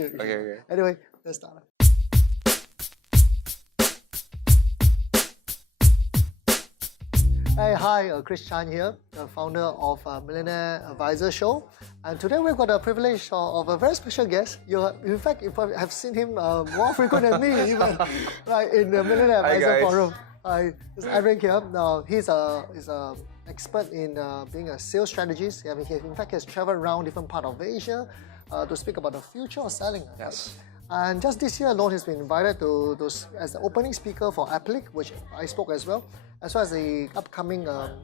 Okay. Anyway, let's start. Hey, hi, Chris Chan here, the founder of Millionaire Advisor Show. And today we've got the privilege of a very special guest. In fact, you probably have seen him more frequent than me, even right in the Millionaire Hi, Advisor guys. Forum. Hi, this is Eric here. Now, he's a expert in being a sales strategist. I mean, in fact, he has traveled around different parts of Asia to speak about the future of selling. Yes. And just this year alone, he's been invited to as the opening speaker for Applic, which I spoke as well as the upcoming AFA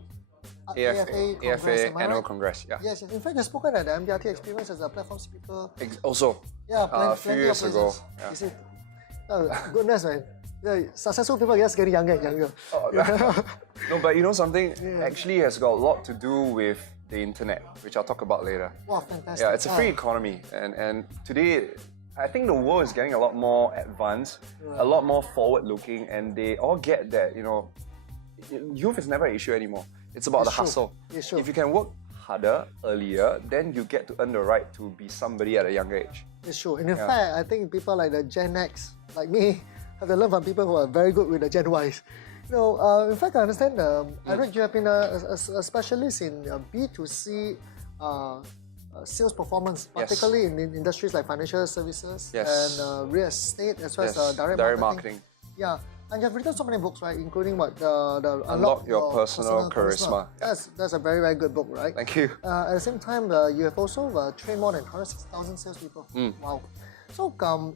Congress. Am I Annual right? Congress. Yeah. Yes, in fact, I spoken at the MDRT experience as a platform speaker. Also, Yeah, a few plenty years of ago. places. Yeah. You see, goodness, man. The successful people are just getting younger and younger. No, but you know something? Actually, has got a lot to do with the internet, which I'll talk about later. Wow, fantastic. Yeah, it's a free economy, and today, I think the world is getting a lot more advanced, a lot more forward-looking, and they all get that, youth is never an issue anymore. It's about the true. hustle. It's true. If you can work harder earlier, then you get to earn the right to be somebody at a younger age. It's true. And in fact, I think people like the Gen X, like me, have to learn from people who are very good with the Gen Ys. In fact, I understand, I read you have been a specialist in B2C sales performance, particularly in industries like financial services and real estate, as well as direct marketing. Yeah, and you've written so many books, right? Including what the Unlock Your Personal Charisma. That's a very, very good book, right? Thank you. At the same time, you have also trained more than 160,000 salespeople. Wow. So,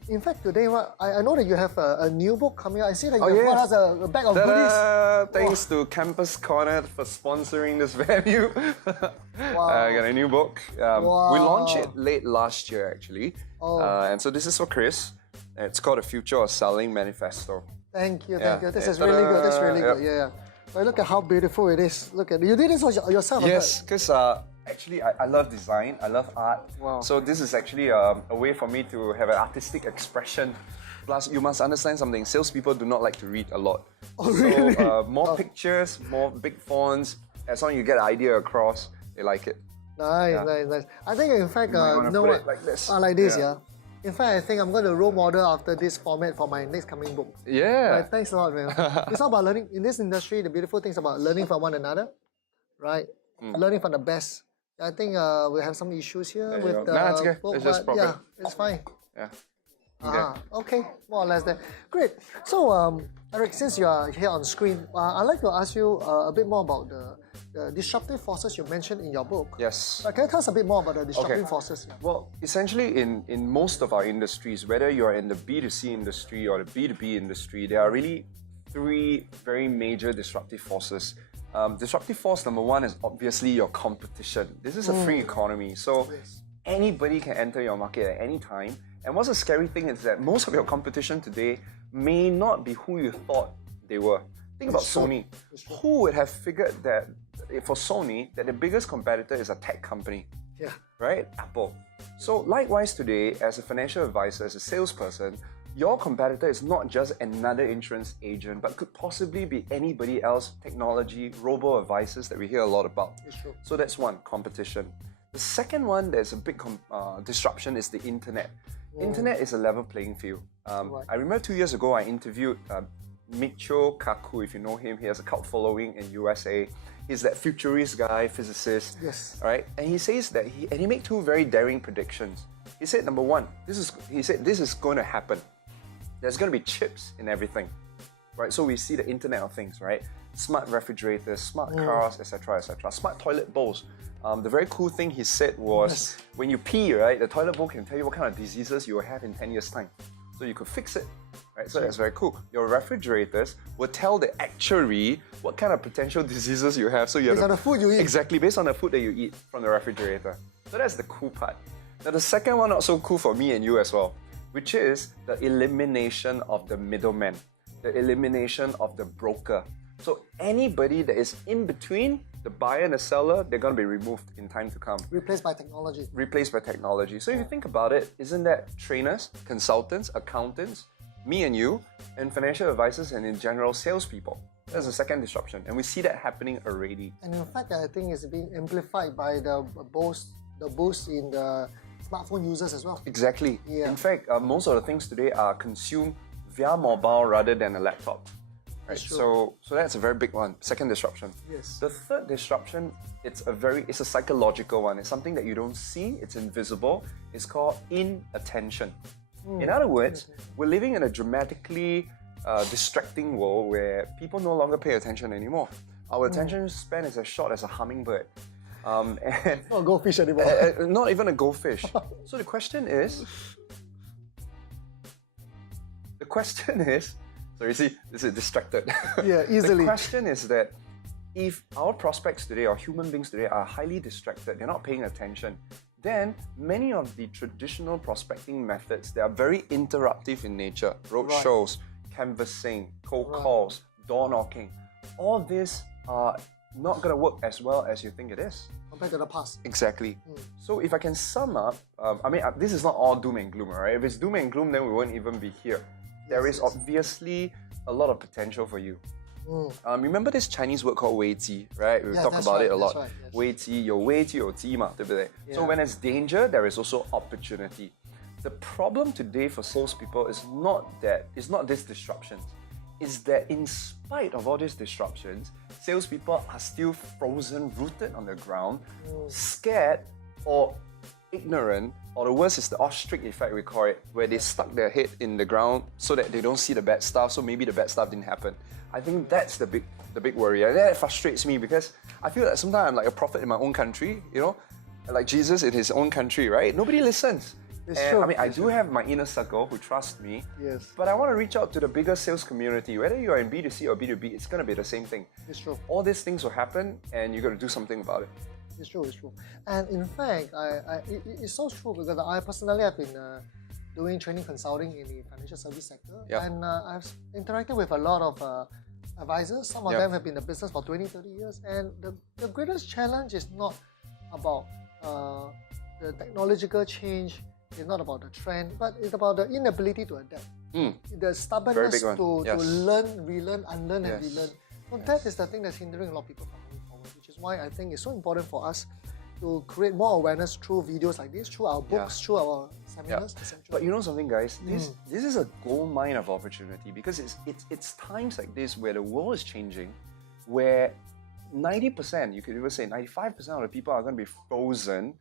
in fact, today, I know that you have a new book coming out. I see that you have brought us a bag of goodies. Thanks to Campus Corner for sponsoring this venue. I got a new book. We launched it late last year, actually. And so this is for Chris. It's called The Future of Selling Manifesto. Thank you. This is really good. This is really good. Yeah. But look at how beautiful it is. Look at you did this yourself. Yes, because actually I love design. I love art. Wow. So this is actually a way for me to have an artistic expression. Plus, you must understand something. Salespeople do not like to read a lot. Oh, really? So more pictures, more big fonts. As long as you get an idea across, they like it. Nice. I think, in fact, you know what? Like this. Like this, yeah. In fact, I think I'm going to role model after this format for my next coming book. Yeah. Right, thanks a lot, man. It's all about learning. In this industry, the beautiful thing is about learning from one another, right? Learning from the best. I think we have some issues here with the it's okay. book, It's just but yeah, proper. it's fine. Yeah. Okay, more or less that. Great. So, Eric, since you are here on screen, I'd like to ask you a bit more about the disruptive forces you mentioned in your book. Yes. Can you tell us a bit more about the disruptive forces? Yeah. Well, essentially in most of our industries, whether you're in the B2C industry or the B2B industry, there are really three very major disruptive forces. Disruptive force number one is obviously your competition. This is a free economy, so anybody can enter your market at any time. And what's the scary thing is that most of your competition today may not be who you thought they were. Think about Sony. Who would have figured that for Sony that the biggest competitor is a tech company? Yeah. Right? Apple. So likewise today, as a financial advisor, as a salesperson, your competitor is not just another insurance agent, but could possibly be anybody else, technology, robo-advisors that we hear a lot about. It's true. So that's one, competition. The second one that's a big disruption is the internet. Internet is a level playing field. I remember 2 years ago I interviewed Michio Kaku, if you know him. He has a cult following in USA. He's that futurist guy, physicist. Yes. Right? And he says that he made two very daring predictions. He said, number one, this is going to happen. There's going to be chips in everything. Right? So we see the Internet of Things, right? Smart refrigerators, smart cars, etc., etc. Smart toilet bowls. The very cool thing he said was, when you pee, right, the toilet bowl can tell you what kind of diseases you will have in 10 years' time. So you could fix it. Right? So that's very cool. Your refrigerators will tell the actuary what kind of potential diseases you have. So you Based on the food you eat. Exactly, based on the food that you eat from the refrigerator. So that's the cool part. Now the second one, not so cool for me and you as well, which is the elimination of the middleman, the elimination of the broker. So anybody that is in between the buyer and the seller, they're going to be removed in time to come. Replaced by technology. Replaced by technology. So if you think about it, isn't that trainers, consultants, accountants, me and you, and financial advisors, and in general, salespeople? That's the second disruption, and we see that happening already. And in fact, I think it's being amplified by the boost in the smartphone users as well. Exactly. Yeah. In fact, most of the things today are consumed via mobile rather than a laptop. Right. That's true. So that's a very big one. Second disruption. Yes. The third disruption, it's a psychological one. It's something that you don't see. It's invisible. It's called inattention. In other words, we're living in a dramatically distracting world where people no longer pay attention anymore. Our attention span is as short as a hummingbird. And Not a goldfish anymore. not even a goldfish. So the question is, so you see, this is distracted. Yeah, easily. The question is that if our prospects today or human beings today are highly distracted, they're not paying attention, then many of the traditional prospecting methods that are very interruptive in nature, roadshows, canvassing, cold calls, door knocking, all these are not going to work as well as you think it is. Compared to the past. Exactly. So if I can sum up, this is not all doom and gloom, right? If it's doom and gloom, then we won't even be here. There is obviously a lot of potential for you. Remember this Chinese word called 危机, right? We've talked about it a lot. 危机有危就有机嘛，对不对? So when there's danger, there is also opportunity. The problem today for salespeople is not this disruption. Is that in spite of all these disruptions, salespeople are still frozen, rooted on the ground, scared or ignorant, or the worst is the ostrich effect, we call it, where they stuck their head in the ground so that they don't see the bad stuff, so maybe the bad stuff didn't happen. I think that's the big worry, and that frustrates me because I feel that sometimes I'm like a prophet in my own country, like Jesus in his own country, right? Nobody listens. It's true. I do have my inner circle who trust me, Yes. but I want to reach out to the bigger sales community. Whether you're in B2C or B2B, it's going to be the same thing. It's true. All these things will happen and you're going to do something about it. It's true. And in fact, it's so true because I personally have been doing training consulting in the financial service sector. Yep. And I've interacted with a lot of advisors. Some of Yep. them have been in the business for 20, 30 years. And the greatest challenge is not about the technological change, it's not about the trend, but it's about the inability to adapt. The stubbornness to learn, relearn, unlearn, and relearn. So that is the thing that's hindering a lot of people from moving forward, which is why I think it's so important for us to create more awareness through videos like this, through our books, through our seminars, etc. But you know something, guys? This is a gold mine of opportunity because it's times like this where the world is changing, where 90%, you could even say 95% of the people are going to be frozen.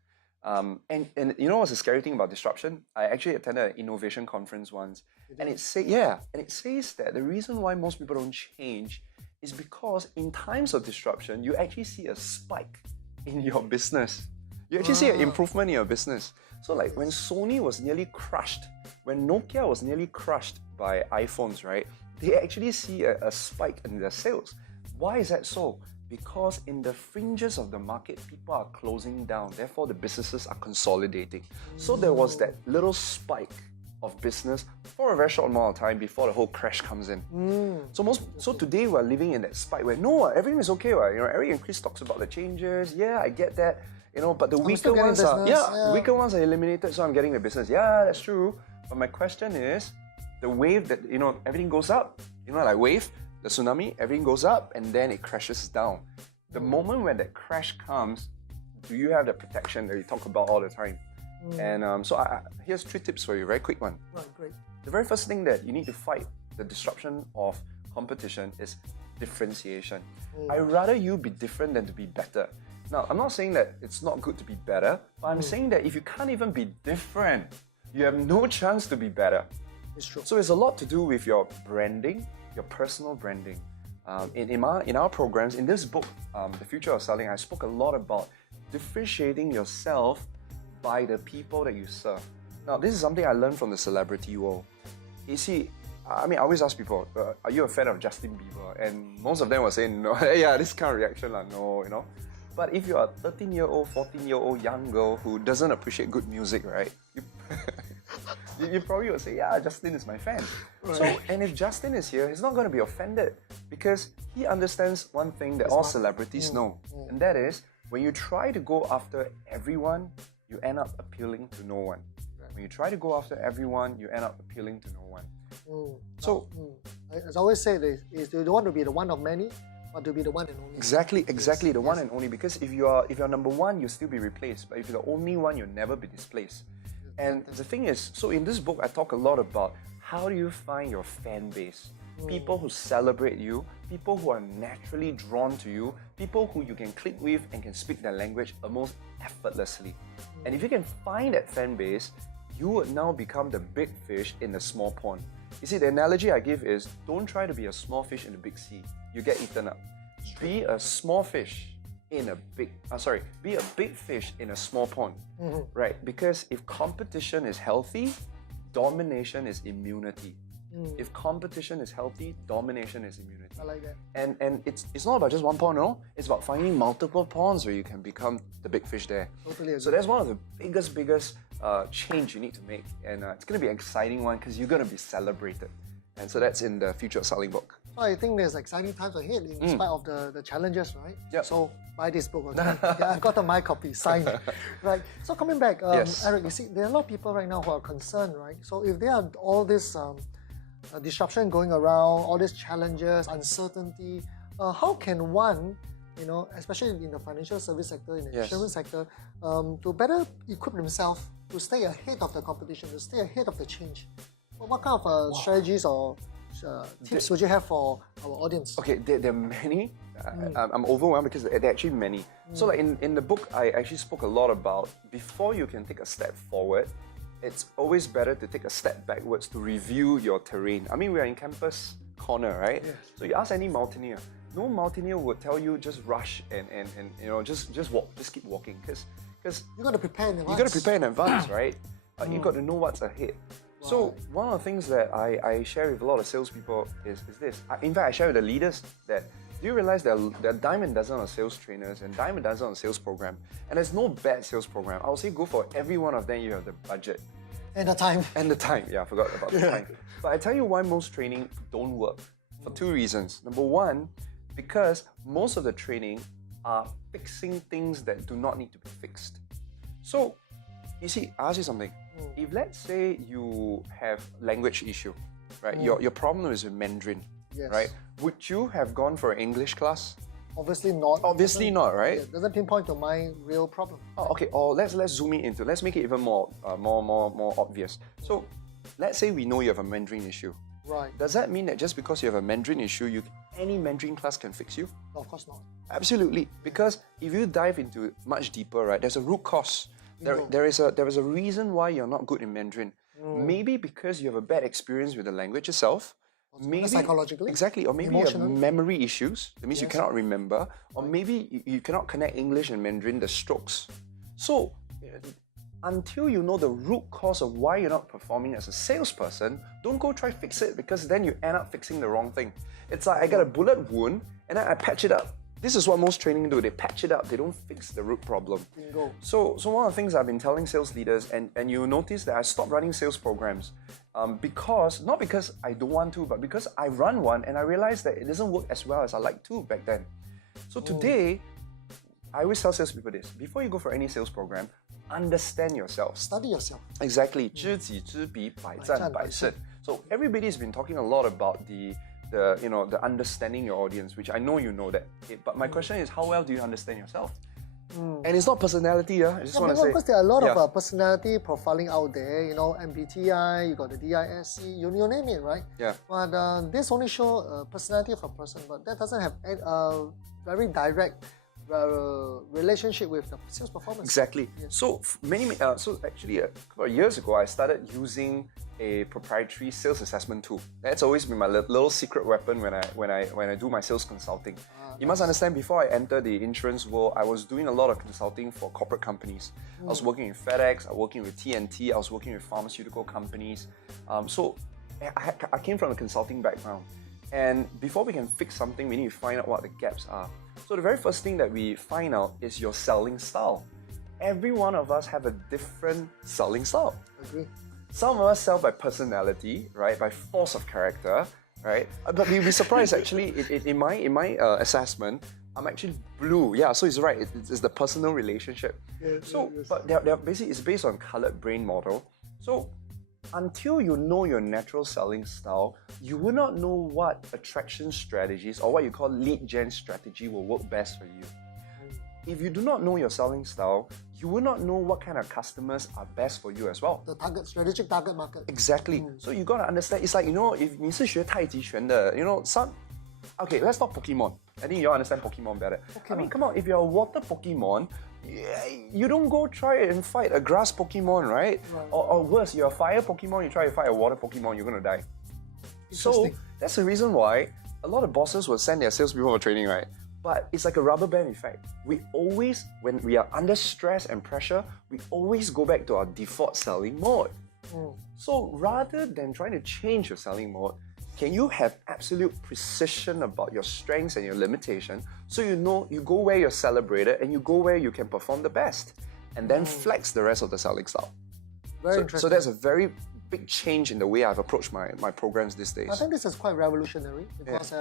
And you know what's the scary thing about disruption? I actually attended an innovation conference once, and it says that the reason why most people don't change is because in times of disruption, you actually see a spike in your business. You actually see an improvement in your business. So like when Sony was nearly crushed, when Nokia was nearly crushed by iPhones, right? They actually see a spike in their sales. Why is that so? Because in the fringes of the market, people are closing down. Therefore, the businesses are consolidating. So there was that little spike of business for a very short amount of time before the whole crash comes in. So today we're living in that spike where everything is okay. Right? Eric and Chris talks about the changes. Yeah, I get that. But the weaker ones weaker ones are eliminated. So I'm getting the business. Yeah, that's true. But my question is, the wave that everything goes up. Like wave. The tsunami, everything goes up and then it crashes down. The moment when that crash comes, do you have the protection that you talk about all the time? And so here's 3 tips for you, very quick one. Right, great. The very first thing that you need to fight the disruption of competition is differentiation. I'd rather you be different than to be better. Now, I'm not saying that it's not good to be better, but I'm saying that if you can't even be different, you have no chance to be better. It's true. So it's a lot to do with your branding, your personal branding. In our programs, in this book, The Future of Selling, I spoke a lot about differentiating yourself by the people that you serve. Now, this is something I learned from the celebrity world. You see, I always ask people, are you a fan of Justin Bieber? And most of them will say, no, yeah, this kind of reaction, no, But if you're a 13-year-old, 14-year-old young girl who doesn't appreciate good music, right? You probably will say, yeah, Justin is my fan. Right. So, and if Justin is here, he's not going to be offended because he understands one thing that all celebrities know. And that is, when you try to go after everyone, you end up appealing to no one. Right. When you try to go after everyone, you end up appealing to no one. So, as I always say, you don't want to be the one of many, but to be the one and only. Exactly, the one and only. Because if you're number one, you'll still be replaced. But if you're the only one, you'll never be displaced. And the thing is, so in this book, I talk a lot about how do you find your fan base? People who celebrate you, people who are naturally drawn to you, people who you can click with and can speak their language almost effortlessly. And if you can find that fan base, you would now become the big fish in the small pond. You see, the analogy I give is, don't try to be a small fish in the big sea. You get eaten up. Be a small fish in a be a big fish in a small pond, right? Because if competition is healthy, domination is immunity. If competition is healthy, domination is immunity. I like that. And it's not about just one pond, no? It's about finding multiple ponds where you can become the big fish there. Totally agree. So that's one of the biggest change you need to make. And it's going to be an exciting one because you're going to be celebrated. And so that's in the Future of Selling book. So I think there's exciting times ahead in spite of the challenges, right? Yep. So buy this book. Okay? Yeah, I've got my copy signed. Right. So coming back, Yes. Eric, you see, there are a lot of people right now who are concerned, right? So if there are all this disruption going around, all these challenges, uncertainty, how can one, especially in the financial service sector, in the insurance sector, to better equip themselves to stay ahead of the competition, to stay ahead of the change? What kind of strategies or tips would you have for our audience? Okay, there are many. I'm overwhelmed because there are actually many. So like in the book, I actually spoke a lot about before you can take a step forward, it's always better to take a step backwards to review your terrain. I mean, we are in campus corner, right? Yes. So you ask any mountaineer, no mountaineer would tell you just rush and just walk, just keep walking, because You got to prepare in advance. you got to prepare in advance, right? You got to know what's ahead. So one of the things that I share with a lot of salespeople is this. In fact, I share with the leaders that, do you realize there are a dime a dozen of sales trainers and dime a dozen of sales program, and there's no bad sales program. I would say go for every one of them. You have the budget And the time. and the time. Yeah, I forgot about the time. But I tell you why most training don't work, for two reasons. Number one, because most of the training are fixing things that do not need to be fixed. So, you see, I'll ask you something. If let's say you have language issue, right? Your problem is with Mandarin, Yes. right? Would you have gone for an English class? Obviously not. Obviously not, right? It doesn't pinpoint to my real problem. Oh, okay. Or let's zoom in into. Let's make it even more obvious. So, let's say we know you have a Mandarin issue. Right. Does that mean that just because you have a Mandarin issue, any Mandarin class can fix you? No, of course not. Absolutely. Because if you dive into much deeper, right, there's a root cause. There is a reason why you're not good in Mandarin. Maybe because you have a bad experience with the language itself. Maybe psychologically. Exactly. Or maybe you have Emotionally. memory issues. That means you cannot remember. Or maybe you cannot connect English and Mandarin, the strokes. So, until you know the root cause of why you're not performing as a salesperson, don't go try fix it, because then you end up fixing the wrong thing. It's like I got a bullet wound and then I patch it up. This is what most training do. They patch it up. They don't fix the root problem. Bingo. So one of the things I've been telling sales leaders, and you notice that I stopped running sales programs not because I don't want to, but because I run one and I realized that it doesn't work as well as I like to back then. So today, I always tell salespeople this: before you go for any sales program, understand yourself. Study yourself. Exactly. 知己知彼，百战百胜. So everybody's been talking a lot about the understanding your audience, which I know you know that. But my question is, how well do you understand yourself? And it's not personality, I just want to say. Because there are a lot of personality profiling out there, MBTI, you got the DISC, you name it, right? Yeah. But this only show personality of a person, but that doesn't have a very direct relationship with the sales performance. Exactly. Yes. So actually a couple of years ago, I started using a proprietary sales assessment tool. That's always been my little secret weapon when I do my sales consulting. You must understand, before I entered the insurance world, I was doing a lot of consulting for corporate companies. I was working with FedEx, I was working with TNT, I was working with pharmaceutical companies. So I came from a consulting background. And before we can fix something, we need to find out what the gaps are. So the very first thing that we find out is your selling style. Every one of us have a different selling style. Agree. Some of us sell by personality, right? By force of character, right? But you'll be surprised actually, in my assessment, I'm actually blue. Yeah, so it's right. It's the personal relationship. Yes, yes. But they're basically, it's based on colored brain model. So until you know your natural selling style, you will not know what attraction strategies or what you call lead gen strategy will work best for you. if you do not know your selling style, you will not know what kind of customers are best for you as well. The strategic target market. Exactly. So you gotta understand. It's like, if 你是学太极拳的, some. Okay, let's talk Pokemon. I think you all understand Pokemon better. I mean, come on, if you're a water Pokemon, you don't go try and fight a grass Pokemon, right? Or worse, you're a fire Pokemon, you try to fight a water Pokemon, you're gonna die. So that's the reason why a lot of bosses will send their salespeople for training, right? But it's like a rubber band effect. We always, when we are under stress and pressure, we always go back to our default selling mode. So rather than trying to change your selling mode, can you have absolute precision about your strengths and your limitations so you know you go where you're celebrated and you go where you can perform the best and then flex the rest of the selling style. Very interesting. So that's a very big change in the way I've approached my programs these days. I think this is quite revolutionary because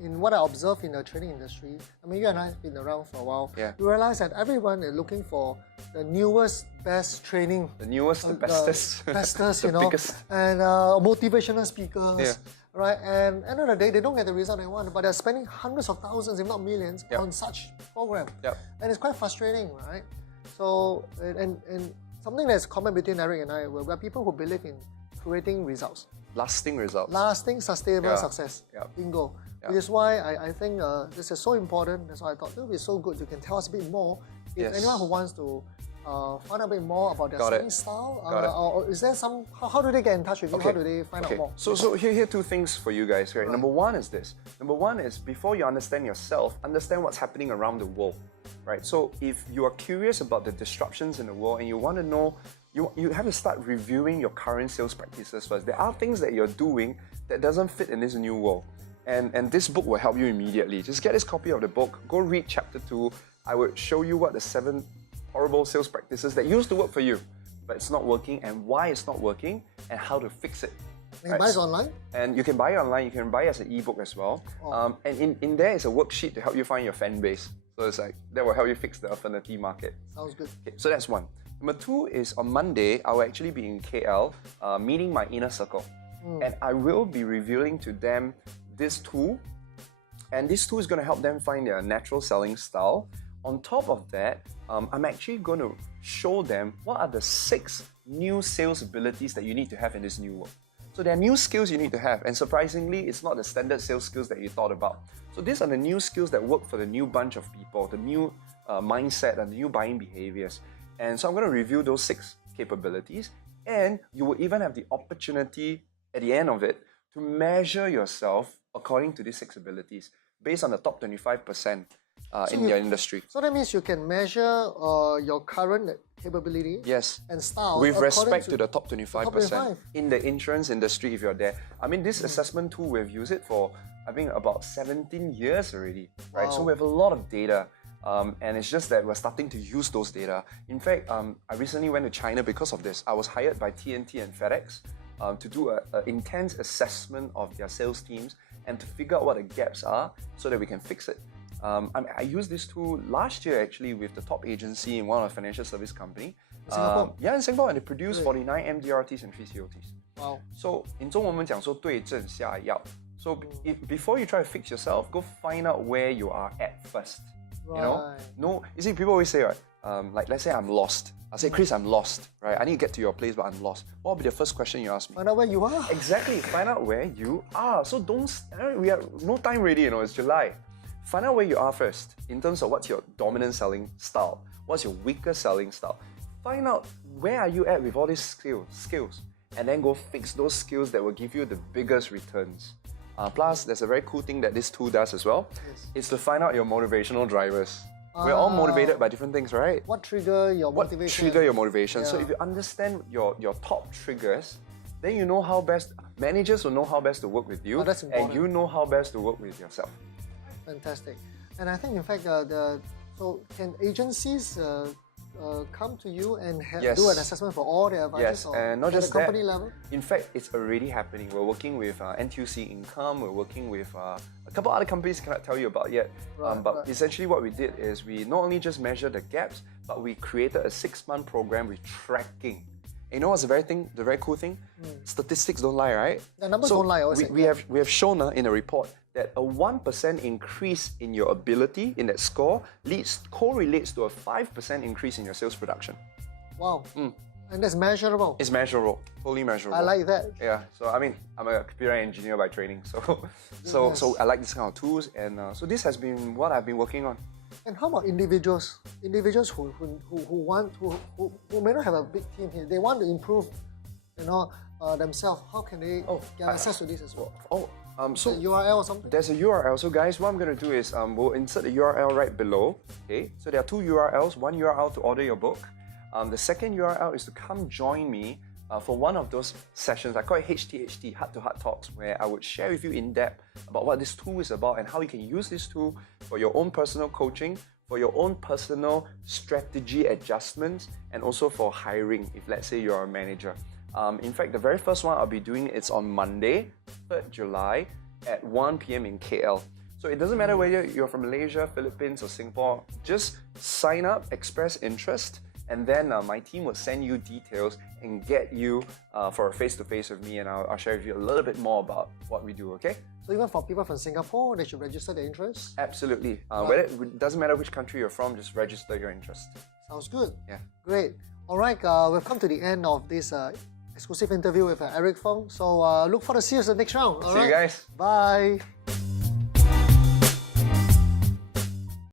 in what I observe in the training industry, I mean, you and I have been around for a while, you realize that everyone is looking for the newest, best training. The newest, the bestest. Bestest, the biggest. And motivational speakers. Right, and end of the day, they don't get the result they want, but they're spending hundreds of thousands, if not millions, on such program. And it's quite frustrating, right? So, and something that's common between Eric and I, we're people who believe in creating results. Lasting results. Lasting, sustainable success. Bingo. Which is why I think this is so important. That's why I thought it would be so good. You can tell us a bit more. If anyone who wants to find out a bit more about their selling style, or is there some, how do they get in touch with you? How do they find out more? So here are two things for you guys, right? Number one is this. Number one is, before you understand yourself, understand what's happening around the world, right? So if you are curious about the disruptions in the world and you want to know, you have to start reviewing your current sales practices first. There are things that you're doing that doesn't fit in this new world. And this book will help you immediately. Just get this copy of the book, go read chapter 2. I would show you what the 7 horrible sales practices that used to work for you, but it's not working, and why it's not working, and how to fix it. You can buy it online? And you can buy it online, you can buy it as an ebook as well. And in there is a worksheet to help you find your fan base. So it's like, that will help you fix the affinity market. Sounds good. Okay, so that's one. Number 2 is on Monday, I will actually be in KL meeting my inner circle. And I will be revealing to them this tool. And this tool is going to help them find their natural selling style. On top of that, I'm actually going to show them what are the 6 new sales abilities that you need to have in this new world. So there are new skills you need to have, and surprisingly, it's not the standard sales skills that you thought about. So these are the new skills that work for the new bunch of people, the new mindset and the new buying behaviors. And so I'm going to review those 6 capabilities, and you will even have the opportunity at the end of it to measure yourself according to these 6 abilities based on the top 25% in your industry. So that means you can measure your current capability and style with respect to the top 25% top 25. in the insurance industry if you're there. I mean, this assessment tool, we've used it for, I think, about 17 years already, right? Wow. So we have a lot of data. And it's just that we're starting to use those data. In fact, I recently went to China because of this. I was hired by TNT and FedEx to do an intense assessment of their sales teams and to figure out what the gaps are so that we can fix it. I used this tool last year actually with the top agency in one of the financial service company. In Singapore? Yeah, in Singapore, and they produced 49 MDRTs and 3 COTs. Wow. So in 中文我们讲说对症下药. So before you try to fix yourself, go find out where you are at first. You know? No, you see, people always say, right, like let's say I'm lost. I say, Chris, I'm lost, right? I need to get to your place, but I'm lost. What will be the first question you ask me? Find out where you are. Exactly, find out where you are. So we have no time ready, it's July. Find out where you are first in terms of what's your dominant selling style, what's your weaker selling style. Find out where are you at with all these skills, and then go fix those skills that will give you the biggest returns. Plus, there's a very cool thing that this tool does as well. It's to find out your motivational drivers. We're all motivated by different things, right? What trigger your motivation? What trigger your motivation? So if you understand your top triggers, then you know how best, managers will know how best to work with you, that's important. and you know how best to work with yourself. Fantastic. And I think, in fact, so can agencies come to you and do an assessment for all their advisors? Yes, and not just at the company level? In fact, it's already happening. We're working with NTUC Income. We're working with a couple other companies I cannot tell you about yet. But essentially what we did is we not only just measured the gaps, but we created a 6-month program with tracking. And you know what's the very cool thing? Statistics don't lie, right? The numbers don't lie. We have shown in a report that a 1% increase in your ability in that score correlates to a 5% increase in your sales production. Wow. And that's measurable. It's measurable, totally measurable. I like that. Yeah, so I mean, I'm a computer engineer by training, so I like this kind of tools, and so this has been what I've been working on. And how about individuals? Individuals who may not have a big team here, they want to improve, themselves. How can they get access to this as well? So the URL or something? There's a URL. So guys, what I'm going to do is we'll insert the URL right below. Okay. So there are two URLs. One URL to order your book. The second URL is to come join me for one of those sessions. I call it HTHT, Heart to Heart Talks, where I would share with you in depth about what this tool is about and how you can use this tool for your own personal coaching, for your own personal strategy adjustments, and also for hiring if let's say you're a manager. In fact, the very first one I'll be doing it's on Monday, 3rd July at 1 p.m. in KL. So it doesn't matter whether you're from Malaysia, Philippines, or Singapore, just sign up, express interest, and then my team will send you details and get you for a face-to-face with me, and I'll share with you a little bit more about what we do, okay? So even for people from Singapore, they should register their interest? Absolutely. It doesn't matter which country you're from, just register your interest. Sounds good. Yeah. Great. All right, we've come to the end of this exclusive interview with Eric Feng. So look forward to see you in the next round. See you guys. Bye.